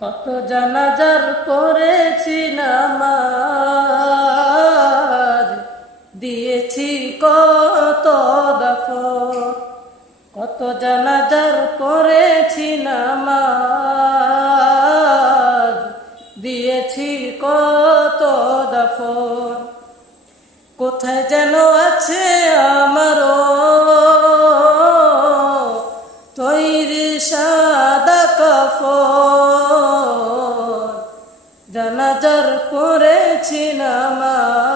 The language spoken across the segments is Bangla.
কত জানাজার পড়েছি নামাজ, দিয়েছি কত দাফন। কত জানাজার পড়েছি নামাজ, দিয়েছি কত দাফন। কোথায় যেন আছে আমারও তৈরি সাদা কাফন। জানাজার পড়েছি নামাজ,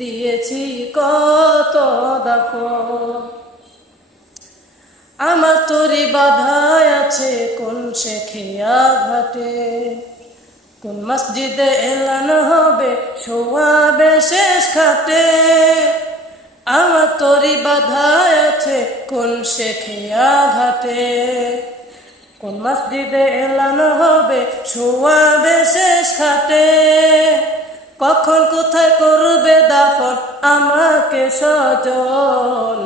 দিয়েছি কত দাফন। আমার তরি বাধায় আছে কোন শেখিয়া ঘাটে, কোন মসজিদে এলান হবে সোয়াবে শেষ খাটে। আমার তরি বাধায় আছে কোন শেখিয়া ঘাটে, কোন মসজিদে এলান হবে সোয়াবে শেষ খাটে। কখন কোথায় করবে দাফন আমাকে সজন,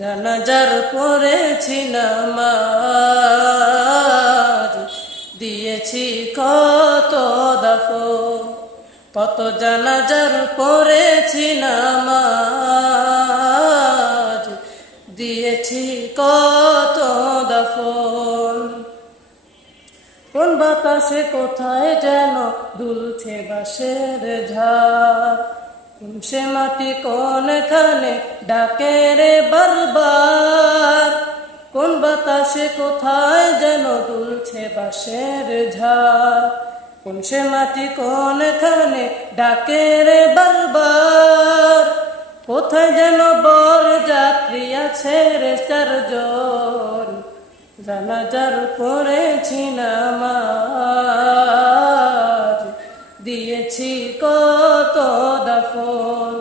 জানাজার পড়েছি নামাজ, দিয়েছি কত দাফন। কত জানাজার পড়েছি নামাজ, দিয়েছি কত দাফন। কোন বাতাসে কোথায় যেন দুলছে বাঁশের ঝাড়, কোন সে মাটি কোনখানে ডাকে রে বারবার। কোন বাতাসে কোথায় যেন দুলছে বাঁশের ঝাড়, কোন সে মাটি কোনখানে ডাকে রে বারবার। কোথায় যেন বর যাত্রী আছে রে চারজন, জানাজার পড়েছি নামাজ, দিয়েছি কত দাফন।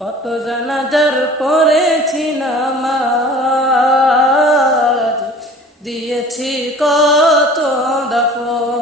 কত জানাজার পড়েছি নামাজ, দিয়েছি কত দাফন।